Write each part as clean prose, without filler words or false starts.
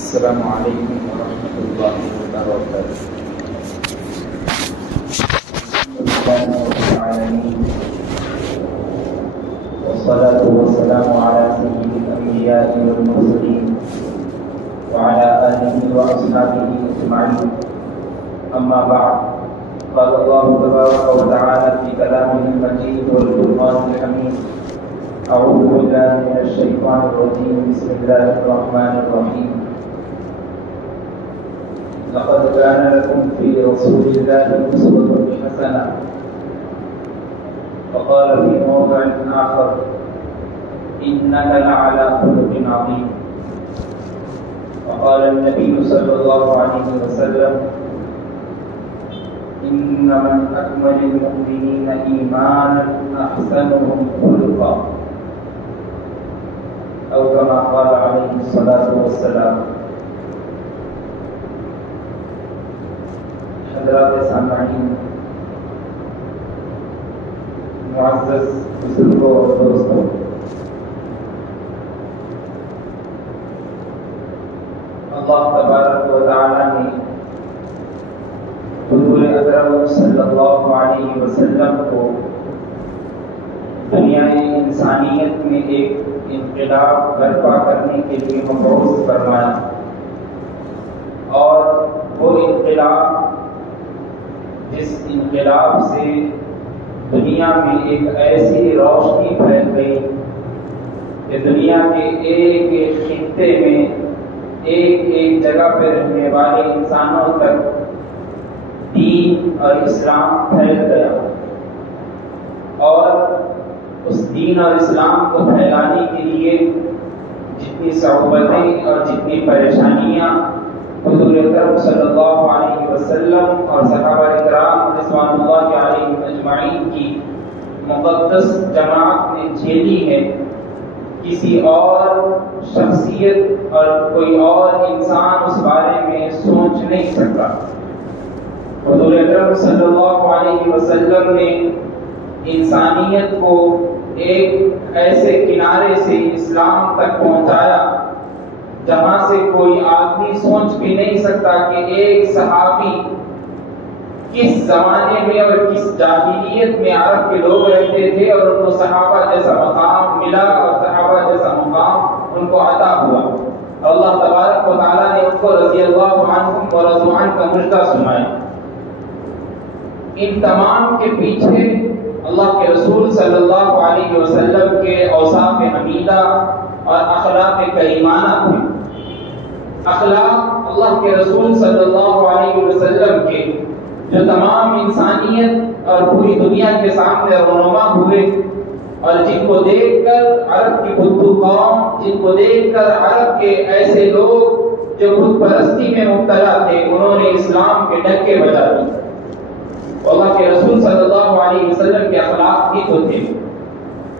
السلام علیکم ورحمۃ اللہ وبرکاتہ. والصلاة والسلام على سيد الأنبياء والمرسلين وعلى آله وأصحابه أجمعين. أما بعد، قال الله تبارك وتعالى في كلامه المجيد والفرقان الحميد: أعوذ بالله من الشيطان الرجيم. بسم الله الرحمن الرحيم. لقد كان لكم في رسول الله أسوة حسنة. وقال في موضع آخر: إنك لعلى خلق عظيم. وقال النبي صلى الله عليه وسلم: إن من أكمل المؤمنين إيمانا أحسنهم خلقا، أو كما قال عليه الصلاة والسلام. حضرات سامعین، معزز بزرگوں اور دوستوں، اللہ تبارک و تعالی نے حضور اکرم صلی اللہ علیہ وسلم کو دنیا انسانیت میں ایک انقلاب برپا کرنے کے لیے مبعوث فرمایا، اور وہ انقلاب جس انقلاب سے دنیا میں ایک ایسی روشنی پھیل گئی کہ دنیا کے ایک ایک خطے میں ایک ایک جگہ پہ رہنے والے انسانوں تک دین اور اسلام پھیل گیا، اور اس دین اور اسلام کو پھیلانے کے لیے جتنی صعوبتیں اور جتنی پریشانیاں حضور اکرم صلی اللہ علیہ وسلم اور صحابہ کرام رضوان اللہ علیہم اجمعین کی مقدس جماعت نے جھیلی ہے، کسی اور شخصیت اور کوئی اور انسان اس بارے میں سوچ نہیں سکتا. حضور اکرم صلی اللہ علیہ وسلم نے انسانیت کو ایک ایسے کنارے سے اسلام تک پہنچایا جہاں سے کوئی آدمی سوچ بھی نہیں سکتا کہ ایک صحابی کس زمانے میں اور کس جاہلیت میں عرب کے لوگ رہتے تھے اور ان کو صحابہ جیسا مقام ملا اور صحابہ جیسا مقام ان کو عطا ہوا. اللہ تبارک و تعالیٰ نے ان کو رضی اللہ عنہم و رضوا عنہ کا مجدہ سنایا. ان تمام کے پیچھے اللہ کے رسول صلی اللہ علیہ وسلم کے اوصاف حمیدہ اور اخلاق کریمانہ تھے. اخلاق اللہ کے رسول صلی اللہ علیہ وسلم کے جو تمام انسانیت اور پوری دنیا کے سامنے رونما ہوئے، اور جن کو دیکھ کر عرب کی بدھو قوم، جن کو دیکھ کر عرب کے ایسے لوگ جو بت پرستی میں مبتلا تھے، انہوں نے اسلام کے ڈنکے بجا دیے. اللہ کے رسول صلی اللہ علیہ وسلم کے اخلاق ہی تو تھے.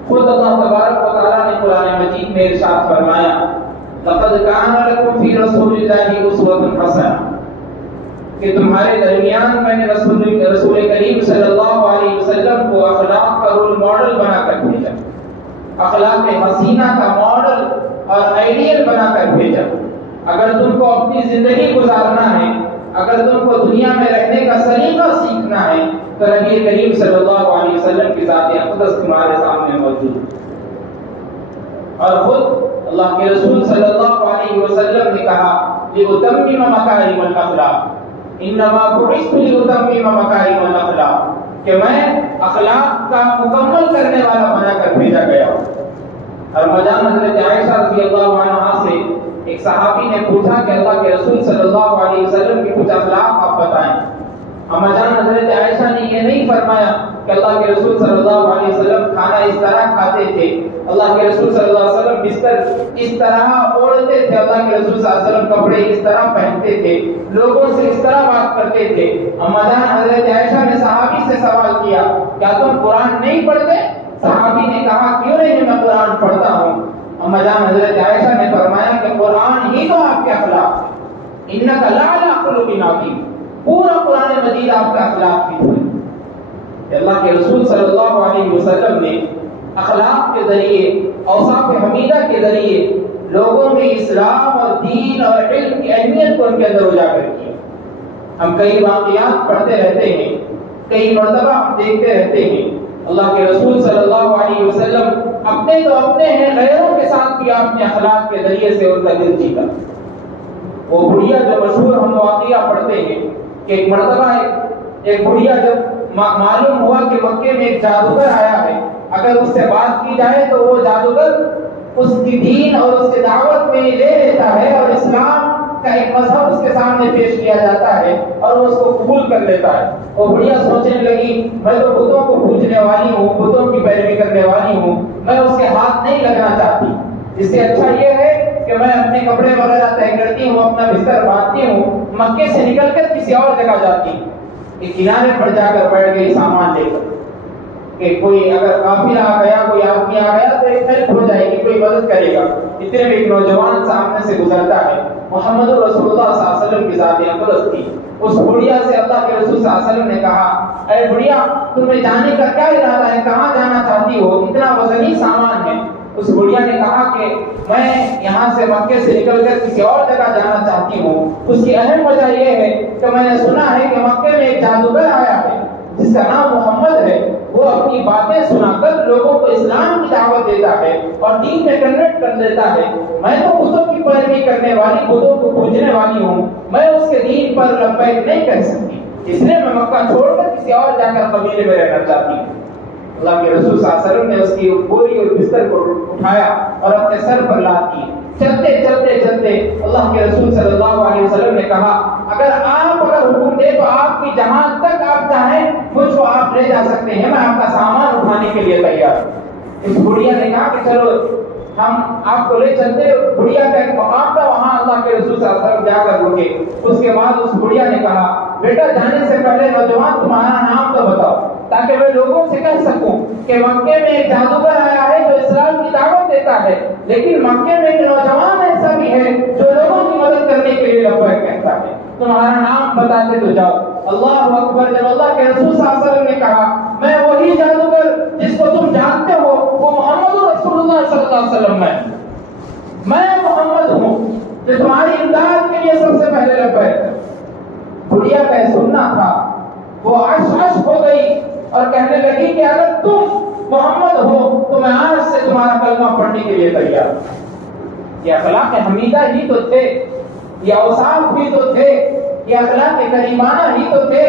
خود اللہ تبارک و تعالیٰ نے قرآن مجید میں ارشاد فرمایا: لقد كان لكم في رسول الله اسوة حسنة، کہ تمہارے درمیان میں نے رسول کریم صلی اللہ علیہ وسلم کو اخلاق کا رول ماڈل بنا کر بھیجا، اخلاق حسینہ کا ماڈل اور آئیڈیل بنا کر بھیجا. اگر تم کو اپنی زندگی گزارنا ہے، اگر تم کو دنیا میں رہنے کا سلیقہ سیکھنا ہے، تو نبی کریم صلی اللہ علیہ وسلم کی ذات اقدس تمہارے سامنے موجود ہے. اور خود اللہ کے رسول صلی اللہ علیہ وسلم نے کہا: لِأُتَمِّمَ مَكَارِمَ الْأَخْلَاقِ، إِنَّمَا بُعِثْتُ لِأُتَمِّمَ مَكَارِمَ الْأَخْلَاقِ، کہ میں اخلاق کا مکمل کرنے والا بنا کر بھیجا گیا ہوں. اور مجان حضرت عائشہ رضی اللہ عنہا سے ایک صحابی نے پوچھا کہ اللہ کے رسول صلی اللہ علیہ وسلم کی کچھ اخلاق آپ بتائیں. جان حضرت عائشہ نے یہ نہیں فرمایا کہ اللہ کے رسول صلی اللہ علیہ وسلم کھانا اس طرح کھاتے تھے، اللہ کے رسول صلی اللہ علیہ وسلم بستر اس طرح اوڑھتے تھے، اللہ کے رسول صلی اللہ علیہ وسلم کپڑے اس طرح پہنتے تھے، لوگوں سے اس طرح بات کرتے تھے. جان حضرت عائشہ نے صحابی سے سوال کیا: کیا تم قرآن نہیں پڑھتے؟ صحابی نے کہا: کیوں نہیں، میں قرآن پڑھتا ہوں. جان حضرت عائشہ نے فرمایا کہ قرآن ہی تو آپ کے اخلاق ہے. انک لعلی خلق عظیم، پورا قرآن مجید آپ کا اخلاق کی ہے. اللہ کے رسول صلی اللہ علیہ وسلم نے اخلاق کے ذریعے، اوصاف حمیدہ کے ذریعے لوگوں میں اسلام اور دین اور علم کی اہمیت کو ان کے اندر اجاگر کیا۔ ہم کئی واقعات پڑھتے رہتے ہیں، کئی مرتبہ ہم دیکھتے رہتے ہیں، اللہ کے رسول صلی اللہ علیہ وسلم اپنے تو اپنے ہیں، غیروں کے ساتھ بھی اپنے اخلاق کے ذریعے سے ان کا دل جیتا۔ وہ بڑھیا جو مشہور ہم واقعہ پڑھتے ہیں کہ ایک مرتبہ ایک بڑھیا جب معلوم ہوا کہ مکے میں ایک جادوگر آیا ہے، اگر اس سے بات کی جائے تو وہ جادوگر اس کی دین اور اس کی دعوت میں لے لیتا ہے اور اسلام کا ایک مذہب اس کے سامنے پیش کیا جاتا ہے اور وہ اس کو قبول کر لیتا ہے۔ وہ بڑھیا سوچنے لگی میں تو بتوں کو پوجنے والی ہوں، بتوں کی پیروی کرنے والی ہوں، میں اس کے ہاتھ نہیں لگنا چاہتی، اس سے اچھا یہ ہے کہ میں اپنے کپڑے وغیرہ طے کرتی ہوں، اپنا بستر باندھتی ہوں، مکے سے نکل کر کسی اور جگہ جاتی ہوں۔ ایک کنارے پر جا کر بیٹھ گئی سامان لے کر کہ کوئی اگر قافلہ آ گیا، کوئی آدمی آ گیا تو ایک ہیلپ ہو جائے گی، کوئی مدد کرے گا۔ اتنے میں ایک نوجوان سامنے سے گزرتا ہے، محمد رسول اللہ صلی اللہ علیہ وسلم کی ذات اقدس تھی۔ اس بڑھیا سے اللہ کے رسول صلی اللہ علیہ وسلم نے کہا اے بڑھیا تمہیں جانے کا کیا ارادہ ہے، کہاں جانا چاہتی ہو، اتنا وزنی سامان ہے۔ اس بڑھیا نے کہا کہ میں یہاں سے مکے سے نکل کر کسی اور جگہ جانا چاہتی ہوں۔ اس کی اہم وجہ یہ ہے کہ میں نے سنا ہے کہ مکے میں ایک جادوگر آیا ہے جس کا نام محمد ہے، وہ اپنی باتیں سنا کر لوگوں کو اسلام کی دعوت دیتا ہے اور دین میں کنورٹ کر دیتا ہے۔ میں تو بتوں کی پیروی کرنے والی، بتوں کو پوجنے والی ہوں، میں اس کے دین پر لبیک نہیں کہہ سکتی، اس لیے میں مکہ چھوڑ کر کسی اور جا کر قبیلے میں رہنا چاہتی ہوں۔ اللہ کے رسول صلی اللہ علیہ وسلم نے اس کی بوری اور بستر کو اٹھایا اور اپنے سر پر لاد دی۔ چلتے چلتے چلتے اللہ کے رسول صلی اللہ علیہ وسلم نے کہا اگر حکم دے تو آپ کی جہاں تک آپ چاہیں مجھ کو آپ لے جا سکتے ہیں، میں آپ کا سامان اٹھانے کے لیے تیار ہوں۔ اس بڑھیا نے کہا کہ چلو ہم آپ کو لے چلتے۔ بڑھیا کا ایک مقام تھا، وہاں اللہ کے رسول صلی اللہ علیہ وسلم جا کر رکے۔ اس کے بعد اس بڑھیا نے کہا بیٹا جانے سے پہلے نوجوان تمہارا نام تو بتاؤ تاکہ میں لوگوں سے کہہ سکوں کہ مکے میں ایک جادوگر آیا ہے جو اسلام کی دعوت دیتا ہے، لیکن مکے میں ایک نوجوان ایسا بھی ہے جو لوگوں کی مدد کرنے کے لیے لبیک کہتا ہے، تمہارا نام بتاتے تو جاؤ۔ اللہ اکبر۔ جب اللہ کے رسول صلی اللہ علیہ وسلم نے کہا میں وہی جادوگر جس کو تم جانتے ہو، وہ محمد رسول اللہ صلی اللہ علیہ وسلم میں محمد ہوں جو تمہاری امداد کے لیے سب سے پہلے لبیک۔ بڑھیا کا سننا تھا، وہ عش ہو گئی اور کہنے لگی کہ اگر تم محمد ہو تو میں آج سے تمہارا کلمہ پڑھنے کے لیے تیار ہوں۔ یہ اخلاق حمیدہ ہی تو تھے، یہ اوصاف بھی تو تھے، یہ اخلاق کریمانہ ہی تو تھے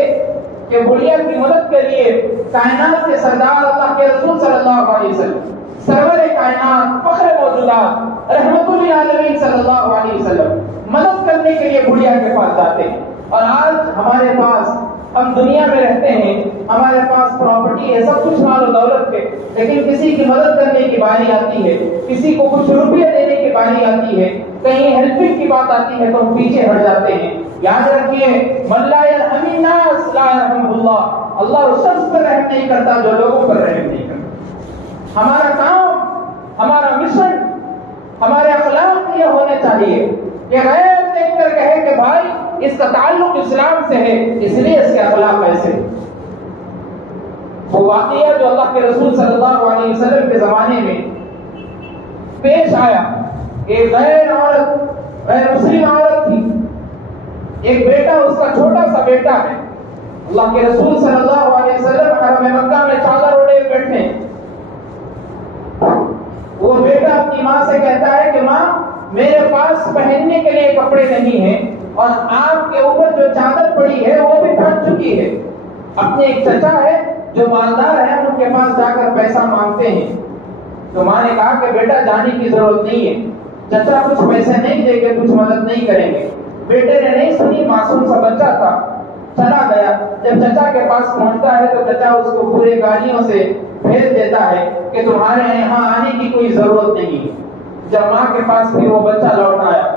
کہ بڑھیا کی مدد کے لیے کائنات کے سردار اللہ کے رسول صلی اللہ علیہ وسلم، سرور کائنات، فخر موجودات، رحمت للعالمین صلی اللہ علیہ وسلم مدد کرنے کے لیے بڑھیا کے پاس جاتے ہیں۔ اور آج ہمارے پاس، ہم دنیا میں رہتے ہیں، ہمارے پاس پراپرٹی ہے، سب کچھ مال و دولت ہے، لیکن کسی کی مدد کرنے کی باری آتی ہے، کسی کو کچھ روپیہ دینے کی باری آتی ہے، کہیں ہیلپنگ کی بات آتی ہے تو ہم پیچھے ہٹ جاتے ہیں۔ یاد رکھیے من لا یرحم الناس لا یرحمہ اللہ، اللہ اس شخص پر رحم نہیں کرتا جو لوگوں پر رحم نہیں کرتا۔ ہمارا کام، ہمارا مشن، ہمارے اخلاق یہ ہونے چاہیے کہ غیر دیکھ کر کہے کہ بھائی اس کا تعلق اسلام سے ہے اس لیے اس کے اخلاق ایسے۔ وہ واقعہ جو اللہ کے رسول صلی اللہ علیہ وسلم کے زمانے میں پیش آیا، ایک غیر مسلم عورت تھی، ایک بیٹا، اس کا چھوٹا سا بیٹا ہے۔ اللہ کے رسول صلی اللہ علیہ وسلم حرم مکہ میں چادر اوڑھے بیٹھے، وہ بیٹا اپنی ماں سے کہتا ہے کہ ماں میرے پاس پہننے کے لیے کپڑے نہیں ہیں اور آپ کے اوپر جو چادر پڑی ہے وہ بھی پھٹ چکی ہے۔ اپنے ایک چچا ہے جو مالدار ہے، ان کے پاس جا کر پیسہ مانگتے ہیں۔ تو ماں نے کہا کہ بیٹا جانے کی ضرورت نہیں ہے، چچا کچھ پیسے نہیں دیں گے، کچھ مدد نہیں کریں گے۔ بیٹے نے نہیں سنی، معصوم سا بچہ تھا، چلا گیا۔ جب چچا کے پاس پہنچتا ہے تو چچا اس کو پورے گالیوں سے بھیج دیتا ہے کہ تمہارے یہاں آنے کی کوئی ضرورت نہیں ہے۔ جب ماں کے پاس پھر وہ بچہ لوٹ آیا،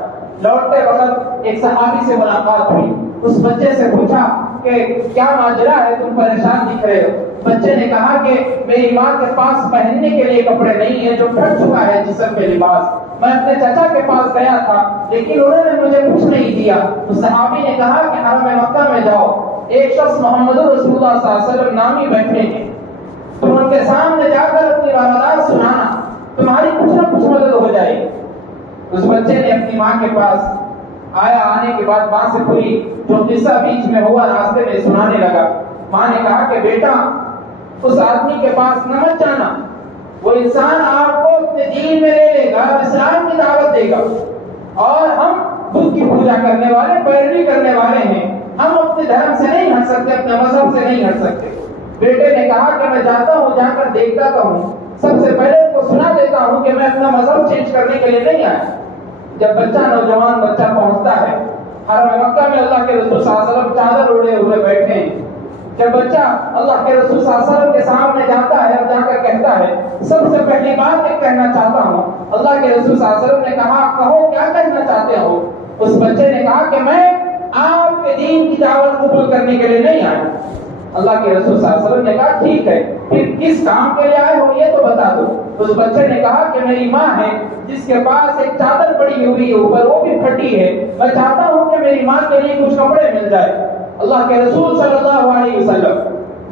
لوٹتے وقت ایک صحابی سے ملاقات ہوئی، اس بچے سے پوچھا کہ کیا ماجرا ہے، تم پریشان دکھ رہے ہو؟ بچے نے کہا کہ میری ماں کے پاس پہننے کے لیے کپڑے نہیں ہیں، جو پھٹ چکا ہے جسم کے لباس، میں اپنے چچا کے پاس گیا تھا لیکن انہوں نے مجھے کچھ نہیں دیا۔ اس صحابی نے کہا کہ حرم مکہ میں جاؤ، ایک شخص محمد رسول اللہ صلی اللہ علیہ وسلم نامی بیٹھے ہیں، تم ان کے سامنے جا کر اپنی واردات سنانا، تمہاری کچھ نہ کچھ مدد ہو جائے گی۔ اس بچے نے اپنی ماں کے پاس آیا، آنے کے بعد ماں سے پوری جو قصہ بیچ میں ہوا راستے میں سنانے لگا۔ ماں نے کہا کہ بیٹا اس آدمی کے پاس نہ مت جانا، وہ انسان آپ کو اپنے دین میں لے لے گا، اسلام کی دعوت دے گا، اور ہم بدھ کی پوجا کرنے والے، پیروی کرنے والے ہیں، ہم اپنے دھرم سے نہیں ہٹ سکتے، اپنے مذہب سے نہیں ہٹ سکتے۔ بیٹے نے کہا کہ میں جاتا ہوں، جا کر دیکھتا تو ہوں، سب سے پہلے ان کو سنا دیتا ہوں کہ میں اپنا مذہب چینج کرنے کے لیے نہیں آیا۔ جب بچہ، نوجوان بچہ پہنچتا ہے حرم مکہ میں، اللہ کے رسول صلی اللہ علیہ وسلم چادر اوڑھے ہوئے بیٹھے ہیں۔ جب بچہ اللہ کے رسول صلی اللہ علیہ وسلم کے سامنے جاتا ہے اور جا کر کہتا ہے، سب سے پہلی بات ایک کہنا چاہتا ہوں، اللہ کے رسول صلی اللہ علیہ وسلم نے کہا کہو کیا کہنا چاہتے ہو؟ اس بچے نے کہا کہ میں آپ کے دین کی دعوت قبول کرنے کے لیے نہیں آیا۔ اللہ کے رسول صلی اللہ علیہ وسلم نے کہا ٹھیک ہے، پھر کس کام کے لیے آئے ہو یہ تو بتا دو۔ اس بچے نے کہا کہ میری ماں ہے جس کے پاس ایک چادر پڑی ہوئی ہے اوپر، وہ بھی پھٹی ہے، میں چاہتا ہوں کہ میری ماں کے لیے کچھ کپڑے مل جائے۔ اللہ کے رسول صلی اللہ علیہ وسلم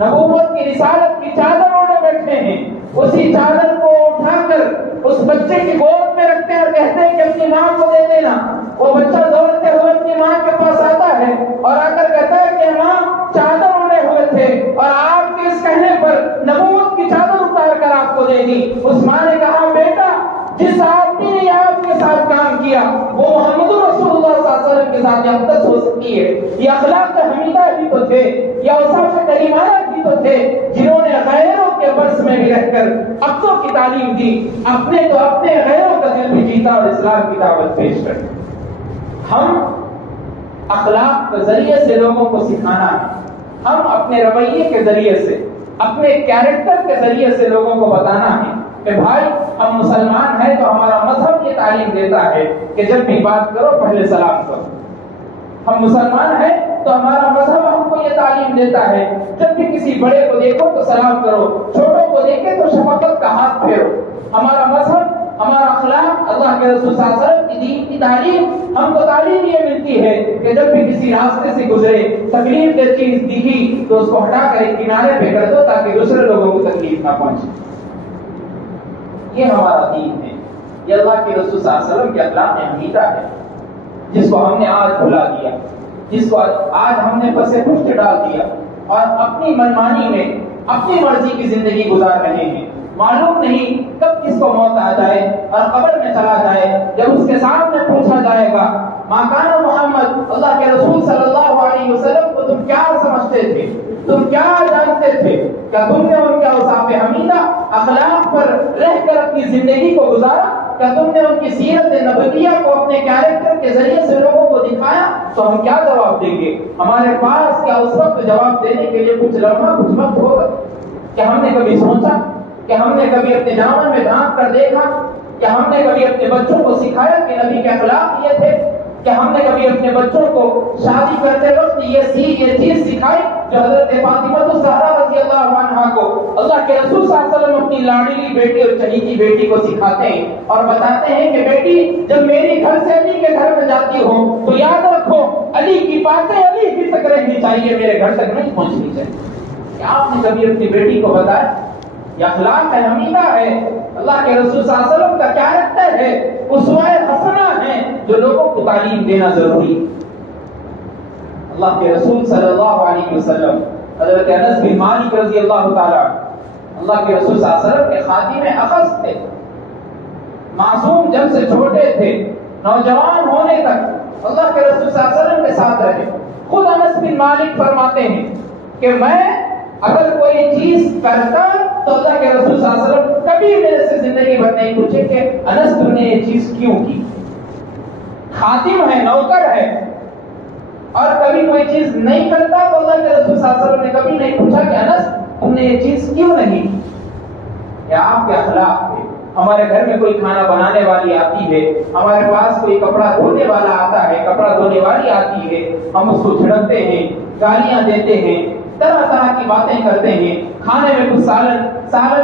نبوت کی رسالت کی چادر اوڑھے بیٹھے ہیں، اسی چادر کو اٹھا کر اس بچے کی گود میں رکھتے ہیں اور کہتے ہیں کہ اپنی ماں کو دے دینا۔ وہ بچہ دوڑتے ہوئے اپنی ماں کے پاس آتا ہے اور آ کر کہتا ہے کہ ماں چادر اوڑھے ہوئے تھے اور آپ کے اس کہنے پر نبوت کی چادر اتار کر آپ کو دے دی۔ اس ماں نے کہا بیٹا جس آدمی نے آپ کے ساتھ کام کیا وہ محمد رسول اللہ صلی اللہ علیہ وسلم کے ساتھ اقدس ہو سکتی ہے، یہ اخلاق حمیدہ ہی تو تھے، یا اوصاف کریمانہ ہی تو تھے جنہوں نے غیروں کے برس میں بھی رہ کر اپنوں کی تعلیم دی، اپنے تو اپنے غیروں کا دل بھی جیتا اور اسلام کی دعوت پیش کر۔ ہم اخلاق کے ذریعے سے لوگوں کو سکھانا ہے، ہم اپنے رویے کے ذریعے سے، اپنے کیریکٹر کے ذریعے سے لوگوں کو بتانا ہے کہ بھائی ہم مسلمان ہیں تو ہمارا مذہب یہ تعلیم دیتا ہے کہ جب بھی بات کرو پہلے سلام کرو۔ ہم مسلمان ہیں تو ہمارا مذہب ہم کو یہ تعلیم دیتا ہے جب بھی کسی بڑے کو دیکھو تو سلام کرو، چھوٹوں کو دیکھے تو شفقت کا ہاتھ پھیرو۔ ہمارا مذہب، ہمارا اخلاق، اللہ کے رسول صلی اللہ علیہ وسلم کی دین کی تعلیم، ہم کو تعلیم یہ ملتی ہے کہ جب بھی کسی راستے سے گزرے تکلیف دہ چیز دکھی تو اس کو ہٹا کر ایک کنارے پہ کر دو تاکہ دوسرے لوگوں کو تکلیف نہ پہنچے۔ یہ ہمارا دین ہے، یہ اللہ کے رسول صلی اللہ علیہ وسلم کے اخلاق حمیدہ ہے، جس کو ہم نے آج بھلا دیا، جس کو آج ہم نے پسے پشت ڈال دیا اور اپنی منمانی میں اپنی مرضی کی زندگی گزار رہے ہیں۔ معلوم نہیں کب کس کو موت آ جائے اور قبر میں چلا جائے، جب اس کے سامنے پوچھا جائے گا ماں کانا محمد، اللہ کے رسول صلی اللہ علیہ وسلم کو تم کیا سمجھتے تھے، تم کیا جانتے تھے، کیا تم نے ان کے اوصاف حمیدہ اخلاق پر رہ کر اپنی زندگی کو گزارا، کیا تم نے ان کی سیرت نبویہ کو اپنے کیریکٹر کے ذریعے سے لوگوں کو دکھایا؟ تو ہم کیا جواب دیں گے؟ ہمارے پاس کیا اس وقت جواب دینے کے لیے کچھ لمحہ کچھ وقت ہوگا؟ کیا ہم نے کبھی سوچا، کہ ہم نے کبھی اپنے دامن میں ڈھانپ کر دیکھا، کہ ہم نے کبھی اپنے بچوں کو سکھایا کہ نبی کے اخلاق یہ تھے، کہ ہم نے کبھی اپنے بچوں کو شادی کرتے وقت یہ چیز سکھائی جو حضرت فاطمہ الزہرا رضی اللہ عنہا کو اللہ کے رسول صلی اللہ علیہ وسلم اپنی لاڈلی بیٹی اور چہیتی بیٹی کو سکھاتے ہیں اور بتاتے ہیں کہ بیٹی جب میری گھر سے علی کے گھر میں جاتی ہو تو یاد رکھو علی کی باتیں علی ہی تک رہنی چاہیے، میرے گھر تک نہیں پہنچنی چاہیے۔ کیا آپ نے کبھی اپنی بیٹی کو بتایا؟ یہ اخلاق حمیدہ ہے، اللہ کے رسول صلی اللہ علیہ وسلم کا کیریکٹر ہے، اسوہ حسنہ ہے جو لوگوں کو تعلیم دینا ضروری۔ اللہ کے رسول صلی اللہ علیہ وسلم حضرت انس بن مالک رضی اللہ تعالیٰ اللہ کے رسول صلی اللہ علیہ وسلم کے خادم اخص تھے، معصوم جب سے چھوٹے تھے نوجوان ہونے تک اللہ کے رسول صلی اللہ علیہ وسلم کے ساتھ رہے۔ خود انس بن مالک فرماتے ہیں کہ میں اگر کوئی چیز کرتا تو اللہ کے رسول صلی اللہ علیہ وسلم کبھی میرے سے زندگی بھر نہیں پوچھے کہ انس تم نے یہ چیز کیوں کی۔ خادم ہے، نوکر ہے، اور کبھی کوئی چیز نہیں کرتا تو اللہ کے رسول صلی اللہ علیہ وسلم نے کبھی نہیں پوچھا کہ انس تم نے یہ چیز کیوں نہیں کی۔ کیا آپ کے اخلاق تھے؟ ہمارے گھر میں کوئی کھانا بنانے والی آتی ہے، ہمارے پاس کوئی کپڑا دھونے والا آتا ہے، کپڑا دھونے والی آتی ہے، ہم اس کو جھڑکتے ہیں، گالیاں دیتے ہیں، طرح طرح کی باتیں کرتے ہیں، کھانے میں کچھ سالن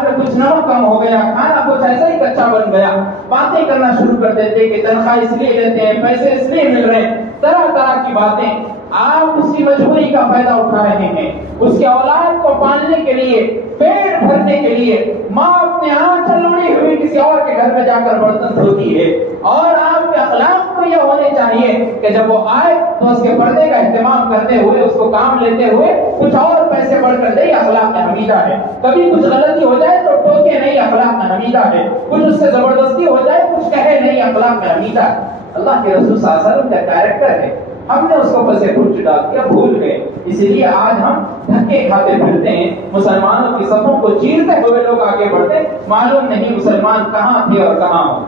میں کچھ نمک کم ہو گیا، کھانا کچھ ایسا ہی کچا بن گیا، باتیں کرنا شروع کر دیتے کہ تنخواہ اس لیے لیتے ہیں، پیسے اس لیے مل رہے ہیں، طرح طرح کی باتیں۔ آپ اس کی مجبوری کا فائدہ اٹھا رہے ہیں، اس کے اولاد کو پالنے کے لیے پیٹ بھرنے کے لیے ماں اپنے آنچل اڑی ہوئی کسی اور کے گھر میں جا کر برتن دھوتی ہے، اور آپ کے اخلاق تو یہ ہونے چاہیے کہ جب وہ آئے تو اس کے پردے کا اہتمام کرتے ہوئے، اس کو کام لیتے ہوئے کچھ اور پیسے بڑھ کر دے، یہ اخلاق حمیدہ ہے۔ کبھی کچھ غلطی ہو جائے تو ٹوکے نہیں، اخلاق حمیدہ ہے۔ کچھ اس سے زبردستی ہو جائے کچھ کہے نہیں، اخلاق حمیدہ ہے۔ اللہ کے رسول صلی اللہ علیہ وسلم کا کیریکٹر ہے، ہم نے اس کو پسے پھوٹ ڈال دیا، بھول گئے، اسی لیے آج ہم دھکے کھاتے پھرتے ہیں، مسلمانوں کی صفوں کو چیرتے ہوئے لوگ آگے بڑھتے، معلوم نہیں مسلمان کہاں تھے اور کہاں ہو۔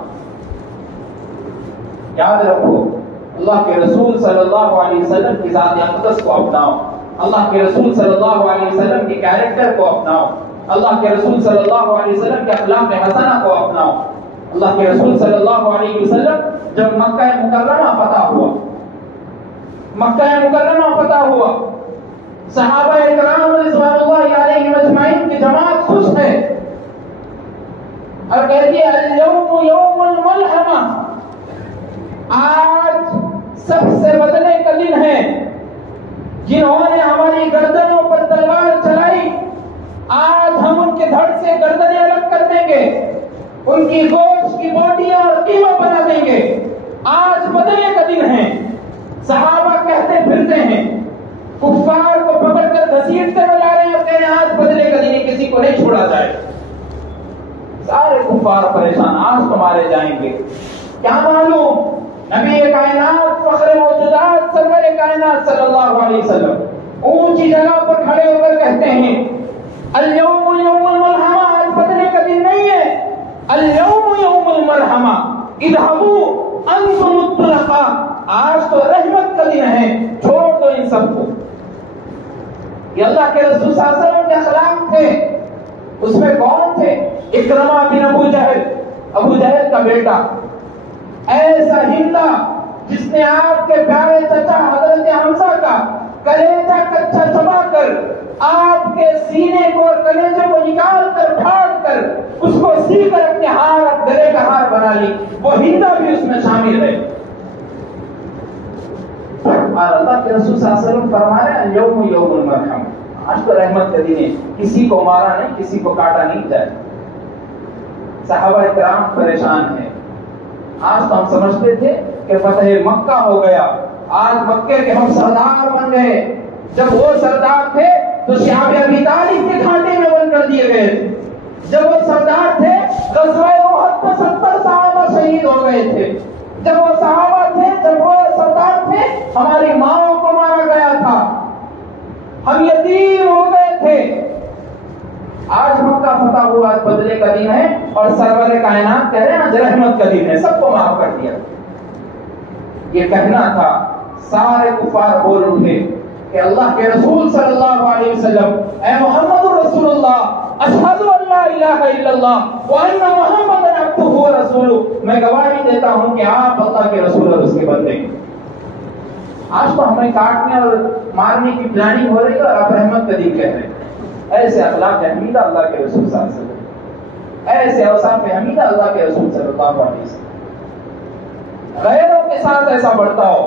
یاد رکھو، اللہ کے رسول صلی اللہ علیہ وسلم کی ذات اقدس کو اپناؤ، اللہ کے رسول صلی اللہ علیہ وسلم کے کیریکٹر کو اپناؤ، اللہ کے رسول صلی اللہ علیہ وسلم کے اخلاق حسنہ کو اپناؤ۔ اللہ کے رسول صلی اللہ علیہ وسلم جب مکہ مکرمہ فتح ہوا، مکہ مکرمہ فتح ہوا، صحابہ کرام رضوان اللہ علیہم اجمعین کی جماعت خوش ہے اور کہتی ہے اليوم یوم الملحمہ، آج سب سے بدلے کا دن ہے، جنہوں نے ہماری گردنوں پر تلوار چلائی آج ہم ان کے دھڑ سے گردنیں الگ کر دیں گے، ان کی گوشت کی بوٹیاں اور قیمہ بنا دیں گے، آج بدلے کا دن ہے۔ صحابہ کہتے پھرتے ہیں، کفار کو پکڑ کر گھسیٹتے ہوئے لا رہے ہیں اور کہہ رہے ہیں آج بدلے کا دن ہے، کسی کو نہیں چھوڑا جائے۔ سارے کفار پریشان، آج تمہارے جائیں گے، کیا معلوم نبی کائنات فخر موجودات سرور کائنات صلی اللہ علیہ وسلم اونچی جگہ پر کھڑے ہو کر کہتے ہیں اليوم یوم الملحمہ، آج بدلے کا دن نہیں ہے، اليوم یوم الملحمہ اذهبوا انتم الطلقاء، آج تو رحمت کا دن ہے، چھوڑ دو ان سب کو۔ یہ اللہ کے رسول صلی اللہ علیہ وسلم کے اخلاق تھے۔ اس میں کون تھے؟ اکرمہ بن ابو جہل، ابو جہل کا بیٹا، ایسا ہندا جس نے آپ کے پیارے چچا حضرت حمزہ کا کلیجہ کچا چبا کر آپ کے سینے کو اور کلیجے کو نکال کر پھاڑ کر اس کو سی کر اپنے ہار گلے کا ہار بنا لی، وہ ہندا بھی اس میں شامل ہے۔ اور اللہ کے رسول صلی اللہ علیہ وسلم فرما رہے ہیں یوم یوم المرحم، آج تو رحمت کا دن ہے، کسی کو مارا نہیں، کسی کو کاٹا نہیں جائے۔ صحابہ کرام پریشان ہیں۔ آج تو ہم سمجھتے تھے کہ فتح مکہ ہو گیا، آج مکے کے ہم سردار بن گئے، جب وہ سردار تھے تو شعب ابی طالب کے کھاتے میں بند کر دیے گئے تھے، جب وہ سردار تھے غزوہ احد میں 70 صحابہ شہید ہو گئے تھے، جب وہ صحابہ تھے، جب وہ سردار تھے ہماری ماؤں کو مارا گیا تھا، ہم یتیم ہو گئے تھے۔ آج مکہ فتح ہوا، آج بدلے کا دن ہے اور سرور کائنات کہہ رہے ہیں آج رحمت کا دن ہے، سب کو معاف کر دیا۔ یہ کہنا تھا، سارے کفار بول اٹھے کہ اللہ کے رسول صلی اللہ علیہ وسلم، اے محمد رسول اللہ، اشہد ان لا الہ الا اللہ وان محمد عبدہ ورسولہ، میں گواہی دیتا ہوں کہ آپ اللہ کے رسول اور اس کے بندے ہیں۔ آج تو ہمیں کاٹنے اور مارنے کی پلاننگ ہو رہی ہے اور آپ رحمت کا دن کہہ رہے ہیں۔ ایسے اخلاق حمیدہ اللہ کے رسول صلی اللہ علیہ وسلم، ایسے اوصاف حمیدہ اللہ کے رسول صلی اللہ علیہ وسلم۔ غیروں کے ساتھ ایسا برتاؤ،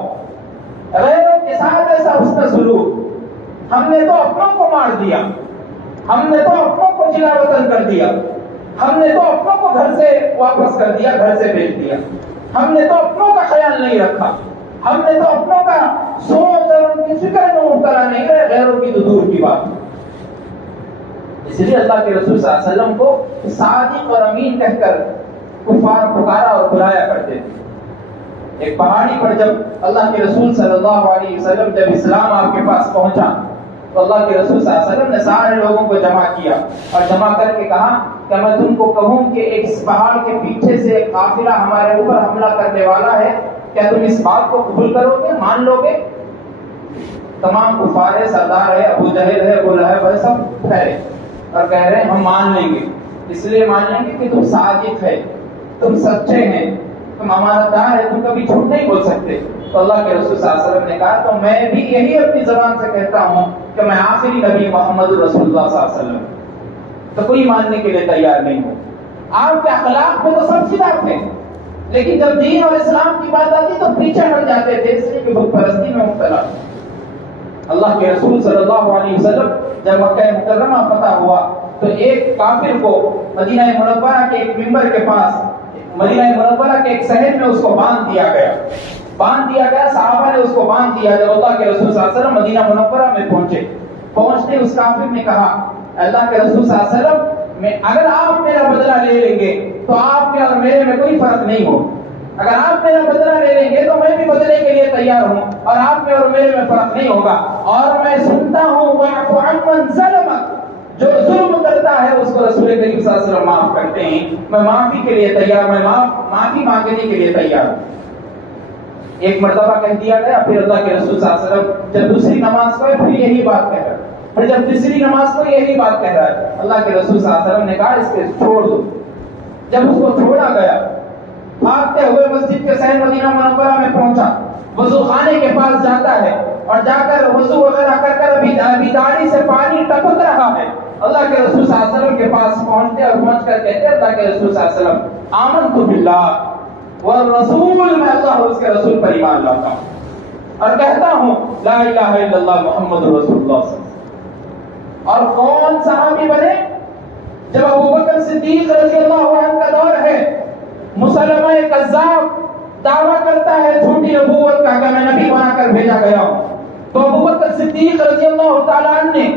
غیروں کے ساتھ ایسا حسن سلوک، ہم نے تو اپنوں کو مار دیا، ہم نے تو اپنوں کو جلا وطن کر دیا، ہم نے تو اپنوں کو گھر سے واپس کر دیا، گھر سے بھیج دیا، ہم نے تو اپنوں کا خیال نہیں رکھا، ہم نے تو اپنوں کا سوچ اور ان کی فکر میں مبتلا نہیں رہے، غیروں کی تو دور کی بات۔ اس لیے اللہ کے رسول صلی اللہ علیہ وسلم کو صادق اور امین کہہ کر کفار پکارا اور بلایا کرتے تھے۔ ایک پہاڑی پر جب اللہ کے رسول صلی اللہ علیہ وسلم جب اسلام آپ کے پاس پہنچا تو اللہ کے رسول صلی اللہ علیہ وسلم نے سارے لوگوں کو جمع کیا اور جمع کر کے کہا کہ میں تم کو کہوں کہ ایک پہاڑ کے پیچھے سے ایک قافلہ ہمارے اوپر حملہ کرنے والا ہے، کیا تم اس بات کو قبول کرو گے، مان لو گے؟ تمام کفار ہے، سردار ہے، ابو جہل ہے، ابو لہب ہے، سب ٹھہرے اور کہہ رہے ہیں ہم مان لیں گے، اس لیے مان لیں گے کہ تم صادق ہے، تم سچے ہیں، تم امانتدار ہے، تم کبھی جھوٹ نہیں بول سکتے۔ تو اللہ کے رسول صلی اللہ علیہ وسلم نے کہا تو میں بھی یہی اپنی زبان سے کہتا ہوں کہ میں آخری نبی محمد رسول اللہ صلی اللہ علیہ وسلم، تو کوئی ماننے کے لیے تیار نہیں ہو۔ آپ کے اخلاق میں تو سب فدا تھے، لیکن جب دین اور اسلام کی بات آتی تو پیچھے ہٹ جاتے تھے، اس لیے کہ بت پرستی میں مبتلا۔ اللہ کے رسول صلی اللہ علیہ وسلم جب مکہ مکرمہ فتح ہوا تو ایک کافر کو مدینہ منورہ کے ایک ممبر کے پاس، مدینہ منورہ کے ایک شہر میں اس کو باندھ دیا گیا، صحابہ نے اس کو باندھ دیا۔ جب اللہ کے رسول صلی اللہ علیہ وسلم مدینہ منورہ میں پہنچتے اس کافر نے کہا اللہ کے رسول صلی اللہ علیہ وسلم اگر آپ میرا بدلہ لے لیں گے تو آپ کے اور میرے میں کوئی فرق نہیں ہو، اگر آپ میرا بدلہ لے لیں گے تو میں بھی بدلے کے لیے تیار ہوں اور آپ میں اور میرے میں فرق نہیں ہوگا، اور میں سنتا ہوں وَاعْفُ عَمَّنْ ظَلَمَكَ، جو ظلم کرتا ہے اس کو رسول کریم صلی اللہ علیہ وسلم معاف کرتے ہیں، میں معافی کے لیے تیار، میں معافی مانگنے کے لیے تیار ہوں۔ ایک مرتبہ کہہ دیا گیا، پھر اللہ کے رسول صلی اللہ علیہ وسلم جب دوسری نماز کو پھر یہی بات کہہ رہا ہے، پھر جب تیسری نماز کو یہی بات کہہ رہا ہے، اللہ کے رسول صلی اللہ علیہ وسلم نے کہا اس کو چھوڑ دو۔ جب اس کو چھوڑا گیا، بھاگتے ہوئے مسجد کے شہر مدینہ منورہ میں پہنچا، وضو خانے کے پاس جاتا ہے اور جا کر وضو وغیرہ کر کر ابھی داڑھی سے پانی ٹپک رہا ہے، اللہ کے رسول صلی اللہ علیہ وسلم کے پاس پہنچتے اور پہنچ کر کہتے ہیں اللہ کے رسول صلی اللہ علیہ وسلم آمنت باللہ والرسول، میں اللہ اور اس کے رسول پر ایمان لاتا ہوں اور کہتا ہوں لا الہ الا اللہ محمد رسول اللہ صلی اللہ علیہ وسلم۔ اور کون صحابی بنے؟ جب ابوبکر صدیق رضی اللہ عنہ کا دور ہے، مسلمہ کذاب دعویٰ کرتا ہے جھوٹی نبوت کا کہ میں نبی بنا کر بھیجا گیا ہوں، تو ابوبکر صدیق رضی اللہ تعالیٰ عنہ نے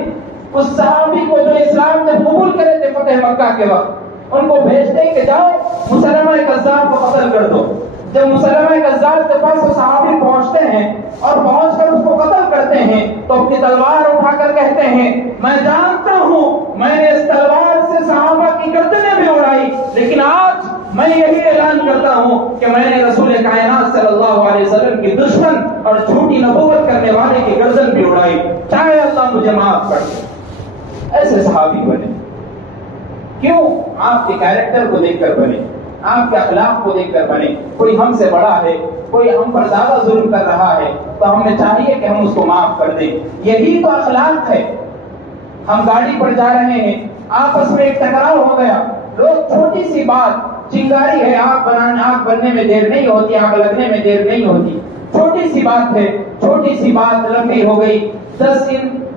اس صحابی کو جو اسلام میں قبول کرے تھے فتح مکہ کے وقت، ان کو بھیجتے کہ جاؤ مسلمہ کذاب کو قتل کر دو۔ جب مسلمہ کذاب کے پاس وہ صحابی پہنچتے ہیں اور پہنچ کر اس کو قتل کرتے ہیں تو اپنی تلوار اٹھا کر کہتے ہیں میں جانتا ہوں میں نے اس تلوار سے صحابہ کی گردنیں بھی اڑائی، لیکن آج میں یہی اعلان کرتا ہوں کہ میں نے رسول کائنات صلی اللہ علیہ وسلم کی دشمن اور جھوٹی نبوت کرنے والے کی گردن بھی اڑائی، چاہے اللہ مجھے معاف کر دے۔ ایسے صحابی بنے۔ کیوں؟ آپ کے کیریکٹر کو دیکھ کر بنے، آپ کے اخلاق کو دیکھ کر بنے۔ کوئی ہم سے بڑا ہے، کوئی ہم پر زیادہ ظلم کر رہا ہے تو ہمیں چاہیے کہ ہم اس کو معاف کر دیں، یہی تو اخلاق ہے۔ ہم گاڑی پر جا رہے ہیں، آپس میں ایک ٹکراؤ ہو گیا، لوگ چھوٹی سی بات، چنگاری ہے، آگ بننے میں دیر نہیں ہوتی، آگ لگنے میں دیر نہیں ہوتی، چھوٹی سی بات ہے، چھوٹی سی بات لمبی ہو گئی،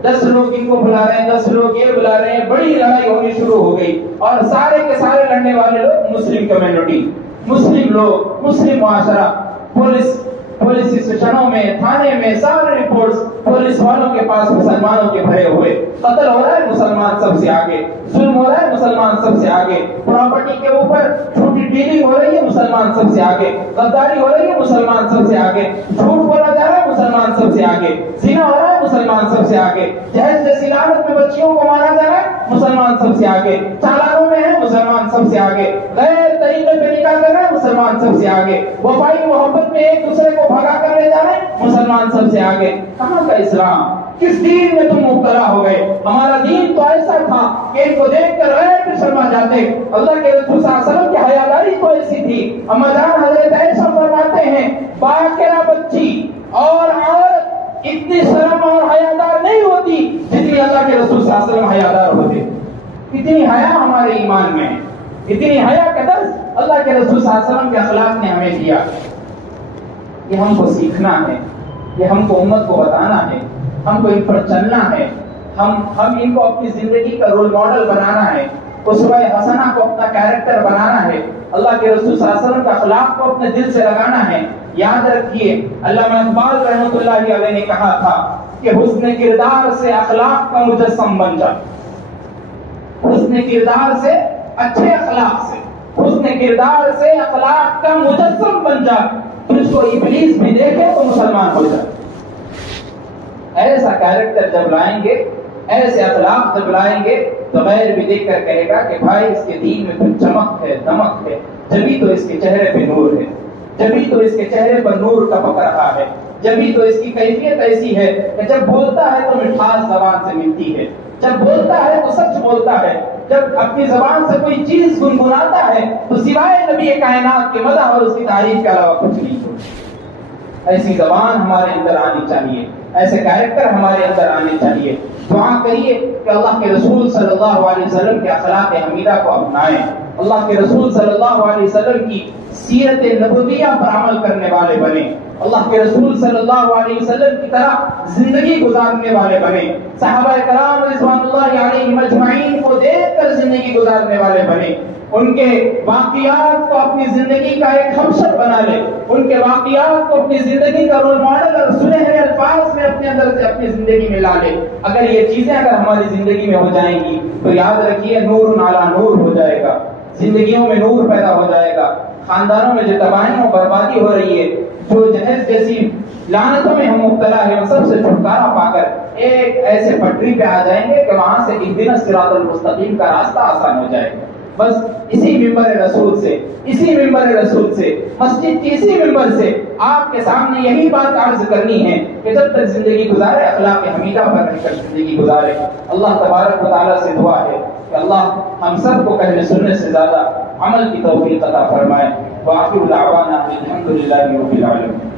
10 لوگ ان کو بلا رہے ہیں، 10 لوگ یہ بلا رہے ہیں، بڑی لڑائی ہونی شروع ہو گئی، اور سارے کے سارے لڑنے والے لوگ مسلم کمیونٹی، مسلم لوگ، مسلم معاشرہ، پولیس اسٹیشنوں میں، تھانے میں، سارے رپورٹس پولیس والوں کے پاس مسلمانوں کے بھرے ہوئے، قتل ہو رہا ہے مسلمان سب سے آگے، ظلم ہو رہا ہے مسلمان سب سے آگے، پراپرٹی کے اوپر جھوٹی ڈیلنگ ہو رہی ہے مسلمان سب سے آگے، غداری ہو رہی ہے مسلمان سب سے آگے، جھوٹ بولا جا رہا ہے مسلمان سب سے آگے، زنا ہو رہا ہے مسلمان سب سے آگے، جہیز جیسی لعنت میں بچیوں کو مارا جا رہا ہے مسلمان سب سے آگے، چالانوں میں ہے مسلمان سب سے آگے، غیر طریقے پہ نکاح کر رہا ہے مسلمان سب سے آگے، وفائی محبت میں ایک دوسرے کو بھگا کر لے جا رہے ہیں مسلمان سب سے آگے۔ کہاں کا اسلام؟ کس دین میں تم مبتلا ہو گئے؟ ہمارا دین تو ایسا تھا کہ ان کو دیکھ کر غیر بھی شرما جاتے۔ اللہ کے رسول صلی اللہ علیہ وسلم کی حیاداری تو ایسی تھی، اما جان حضرت عائشہ فرماتے ہیں باقرہ بچی اور عورت اتنی شرم اور حیادار نہیں ہوتی جتنی اللہ کے رسول صلی اللہ علیہ وسلم حیادار ہوتے۔ اتنی حیا ہمارے ایمان میں، اتنی حیا کا درس اللہ کے رسول صلی اللہ علیہ وسلم کے اخلاق نے ہمیں دیا۔ یہ ہم کو سیکھنا ہے، یہ ہم کو امت کو بتانا ہے، ہم کو ان پر چلنا ہے، ہم ان کو اپنی زندگی کا رول ماڈل بنانا ہے، اسوہ حسنہ کو اپنا کیریکٹر بنانا ہے، اللہ کے رسول صلی اللہ علیہ وسلم کا اخلاق کو اپنے دل سے لگانا ہے۔ یاد رکھیے علامہ اقبال رحمۃ اللہ علیہ نے کہا تھا کہ حسن کردار سے اخلاق کا مجسم بن جا، حسن کردار سے، اچھے اخلاق سے، حسن کردار سے اخلاق کا مجسم بن جا، تجھ کو ابلیس بھی دیکھے تو مسلمان ہو جائے۔ ایسا کیریکٹر جب لائیں گے، ایسے اخلاق جب لائیں گے تو غیر بھی دیکھ کر کہے گا کہ بھائی اس کے دین میں کچھ چمک ہے، دمک ہے، جبھی تو اس کے چہرے پہ نور ہے، جبھی تو اس کے چہرے پر نور ٹپک رہا ہے، جبھی تو اس کی کیفیت ایسی ہے کہ جب بولتا ہے تو مٹھاس زبان سے ملتی ہے، جب بولتا ہے تو سچ بولتا ہے، جب اپنی زبان سے کوئی چیز گنگناتا ہے تو سوائے نبی کائنات کے مدح اور اس کی تعریف کے علاوہ کچھ نہیں چھوڑتا۔ ایسی زبان ہمارے اندر آنی چاہیے، ایسے کیریکٹر ہمارے اندر آنے چاہیے۔ دعا کریے کہ اللہ کے رسول صلی اللہ علیہ وسلم کے اخلاق حمیدہ کو اپنائیں، اللہ کے رسول صلی اللہ علیہ وسلم کی سیرت نبویہ پر عمل کرنے والے بنے، اللہ کے رسول صلی اللہ علیہ وسلم کی طرح زندگی گزارنے والے بنے، صحابہ کرام رضوان اللہ علیہم اجمعین کو دیکھ کر زندگی گزارنے والے بنے، ان کے واقعات کو اپنی زندگی کا ایک ہمسر بنا لے، ان کے واقعات کو اپنی زندگی کا رول ماڈل اور سنہرے الفاظ میں اپنے اندر سے اپنی زندگی میں لا لے۔ اگر یہ چیزیں اگر ہماری زندگی میں ہو جائیں گی تو یاد رکھیے نور علی نور ہو جائے گا، زندگیوں میں نور پیدا ہو جائے گا، خاندانوں میں جو تباہی و بربادی ہو رہی ہے، جو جہیز جیسی لعنتوں میں ہم مبتلا ہیں، ان سب سے چھٹکارا پا کر ایک ایسے پٹری پہ آ جائیں گے کہ وہاں سے اہدنا الصراط المستقیم کا راستہ آسان ہو جائے گا۔ بس اسی ممبر رسول سے، اسی ممبر رسول سے، مسجد کی اسی ممبر سے آپ کے سامنے یہی بات عرض کرنی ہے کہ جب تک زندگی گزارے اخلاق حمیدہ پر رہ کر زندگی گزارے۔ اللہ تبارک و تعالیٰ سے دعا ہے کہ اللہ ہم سب کو کہنے سننے سے زیادہ عمل کی توفیق عطا فرمائے۔ وآخر دعوانا الحمد للہ رب العالمین۔